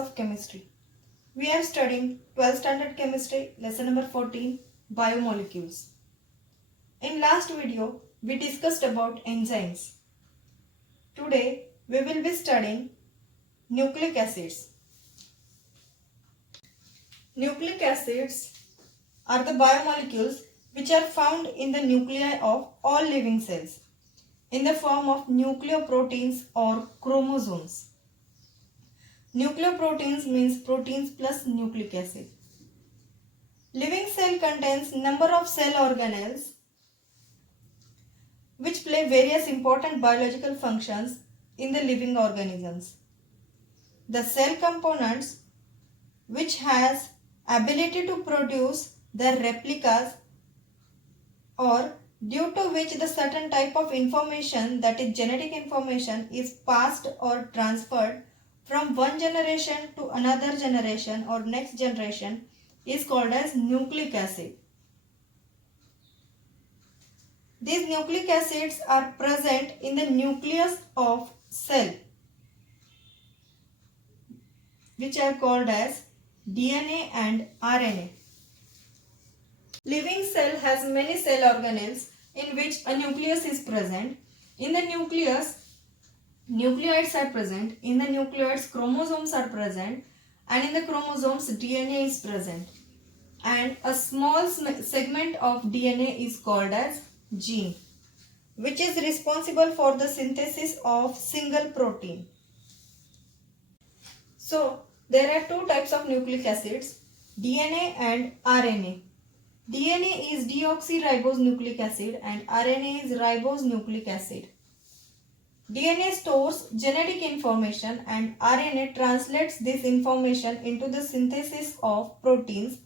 of chemistry. We are studying 12th standard chemistry, lesson number 14, biomolecules. In last video, we discussed about enzymes. Today, we will be studying nucleic acids. Nucleic acids are the biomolecules which are found in the nuclei of all living cells in the form of nucleoproteins or chromosomes. Nucleoproteins means proteins plus nucleic acid. Living cell contains number of cell organelles which play various important biological functions in the living organisms. The cell components which has ability to produce their replicas or due to which the certain type of information, that is genetic information, is passed or transferred from one generation to another generation or next generation is called as nucleic acid. These nucleic acids are present in the nucleus of cell, which are called as DNA and RNA. Living cell has many cell organelles in which a nucleus is present. In the nucleus, nucleoids are present. In the nucleoids, chromosomes are present, and in the chromosomes, DNA is present. And a small segment of DNA is called as gene, which is responsible for the synthesis of single protein. So, there are two types of nucleic acids, DNA and RNA. DNA is deoxyribose nucleic acid and RNA is ribose nucleic acid. DNA stores genetic information and RNA translates this information into the synthesis of proteins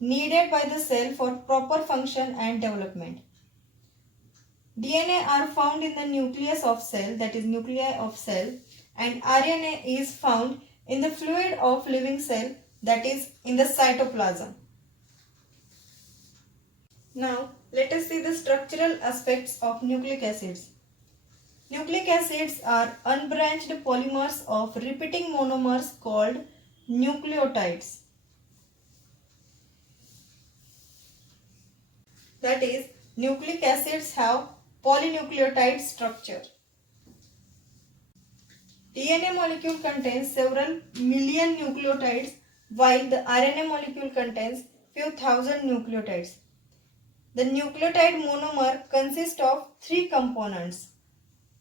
needed by the cell for proper function and development. DNA are found in the nucleus of cell, that is nuclei of cell, and RNA is found in the fluid of living cell, that is in the cytoplasm. Now, let us see the structural aspects of nucleic acids. Nucleic acids are unbranched polymers of repeating monomers called nucleotides. That is, nucleic acids have polynucleotide structure. DNA molecule contains several million nucleotides while the RNA molecule contains few thousand nucleotides. The nucleotide monomer consists of three components: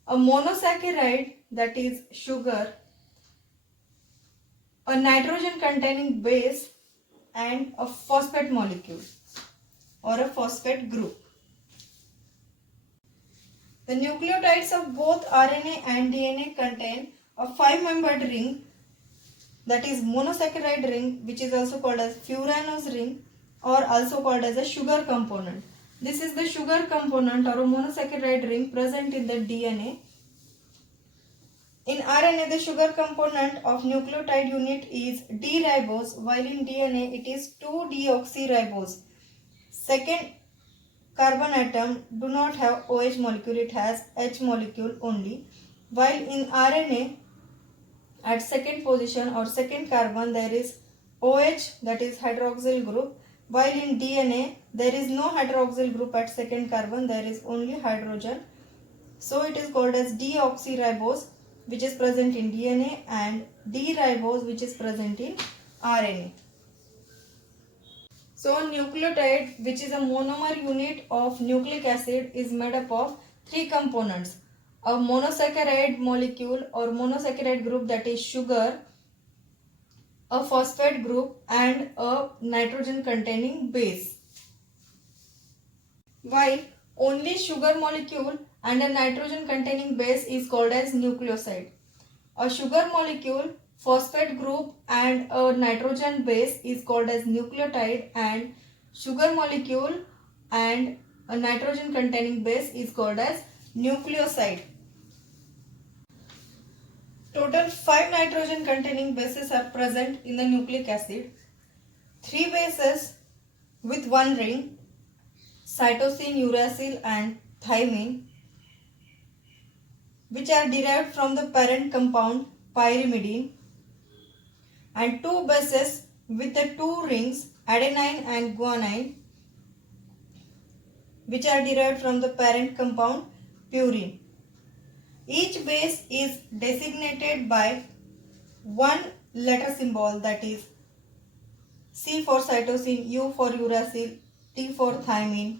a monosaccharide, that is sugar, a nitrogen containing base, and a phosphate molecule or a phosphate group. The nucleotides of both RNA and DNA contain a 5-membered ring, that is monosaccharide ring, which is also called as furanose ring or also called as a sugar component. This is the sugar component or a monosaccharide ring present in the DNA. In RNA, the sugar component of nucleotide unit is D-ribose, while in DNA it is 2-deoxyribose. Second carbon atom do not have OH molecule, it has H molecule only, while in RNA at second position or second carbon there is OH, that is hydroxyl group, while in DNA there is no hydroxyl group at second carbon, there is only hydrogen. So it is called as deoxyribose, which is present in DNA, and D-ribose, which is present in RNA. So nucleotide, which is a monomer unit of nucleic acid, is made up of three components: a monosaccharide molecule or monosaccharide group, that is sugar, a phosphate group, and a nitrogen containing base. While only sugar molecule and a nitrogen containing base is called as nucleoside. A sugar molecule, phosphate group, and a nitrogen base is called as nucleotide, and sugar molecule and a nitrogen containing base is called as nucleoside. Total 5 nitrogen containing bases are present in the nucleic acid. 3 bases with one ring, cytosine, uracil and thymine, which are derived from the parent compound pyrimidine, and two bases with the two rings, adenine and guanine, which are derived from the parent compound purine. Each base is designated by one letter symbol, that is C for cytosine, U for uracil, T for thymine,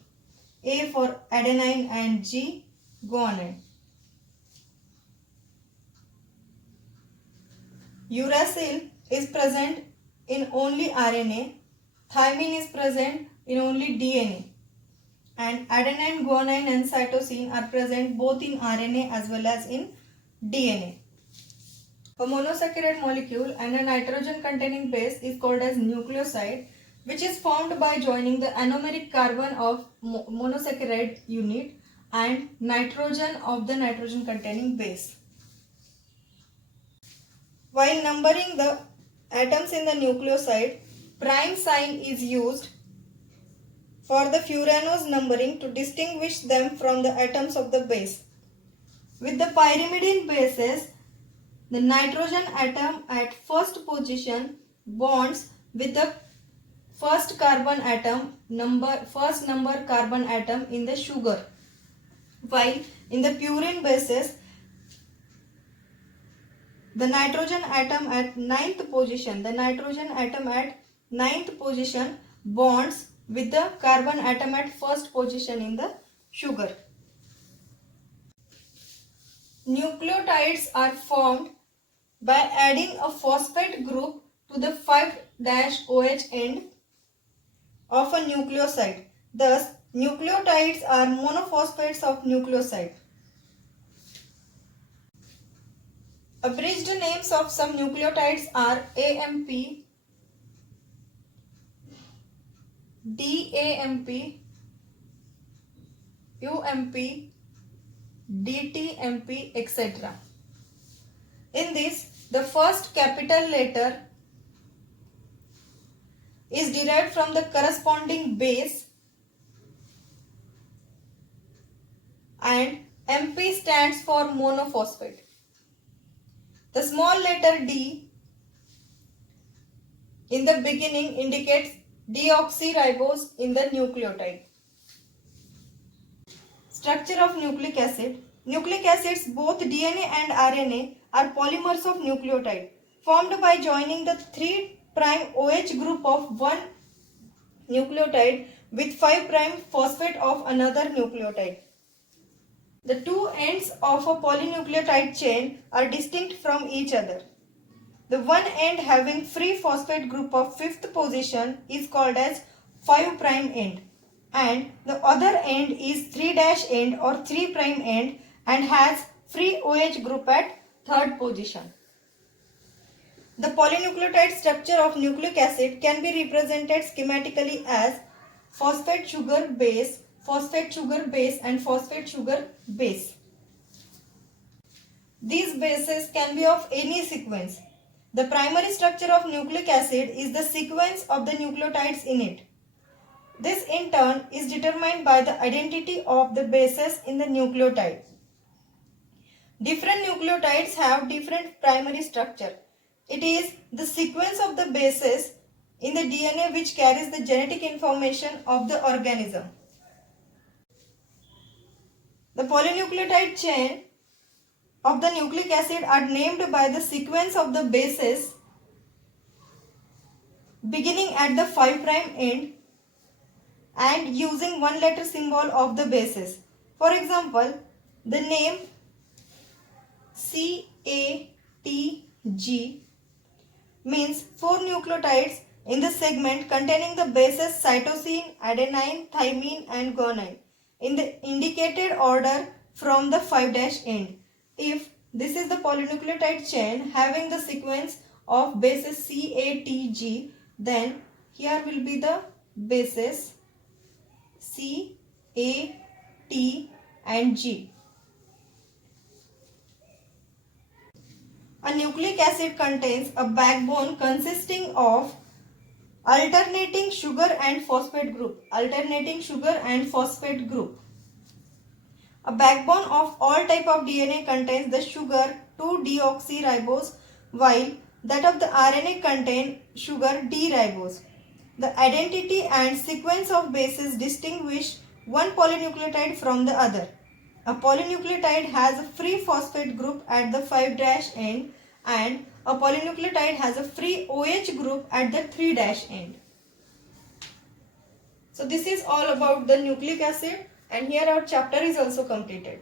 A for adenine and G guanine. Uracil is present in only RNA, thymine is present in only DNA, and adenine, guanine and cytosine are present both in RNA as well as in DNA. A monosaccharide molecule and a nitrogen containing base is called as nucleoside, which is formed by joining the anomeric carbon of monosaccharide unit and nitrogen of the nitrogen containing base. While numbering the atoms in the nucleoside, prime sign is used for the furanose numbering to distinguish them from the atoms of the base. With the pyrimidine bases, the nitrogen atom at first position bonds with the first carbon atom, first number carbon atom in the sugar, while in the purine bases, the nitrogen atom at ninth position bonds with the carbon atom at first position in the sugar. Nucleotides are formed by adding a phosphate group to the 5-OH end of a nucleoside. Thus, nucleotides are monophosphates of nucleoside. Abridged names of some nucleotides are AMP, DAMP, UMP, DTMP, etc. In this, the first capital letter is derived from the corresponding base, and MP stands for monophosphate. The small letter D in the beginning indicates deoxyribose in the nucleotide. Structure of nucleic acid. Nucleic acids, both DNA and RNA, are polymers of nucleotide formed by joining the 3' OH group of one nucleotide with 5' phosphate of another nucleotide. The two ends of a polynucleotide chain are distinct from each other. The one end having free phosphate group of 5th position is called as 5' end, and the other end is 3' end or 3' end and has free OH group at 3rd position. The polynucleotide structure of nucleic acid can be represented schematically as phosphate sugar base, and phosphate sugar base. These bases can be of any sequence. The primary structure of nucleic acid is the sequence of the nucleotides in it. This in turn is determined by the identity of the bases in the nucleotide. Different nucleotides have different primary structure. It is the sequence of the bases in the DNA which carries the genetic information of the organism. The polynucleotide chain of the nucleic acid are named by the sequence of the bases beginning at the 5' end and using one letter symbol of the bases. For example, the name CATG means 4 nucleotides in the segment containing the bases cytosine, adenine, thymine and guanine in the indicated order from the 5' end. If this is the polynucleotide chain having the sequence of bases CATG, then here will be the bases C, A, T and G. A nucleic acid contains a backbone consisting of alternating sugar and phosphate group. A backbone of all type of DNA contains the sugar 2-deoxyribose, while that of the RNA contain sugar D-ribose. The identity and sequence of bases distinguish one polynucleotide from the other. A polynucleotide has a free phosphate group at the 5' end and a polynucleotide has a free OH group at the 3' end. So this is all about the nucleic acid, and here our chapter is also completed.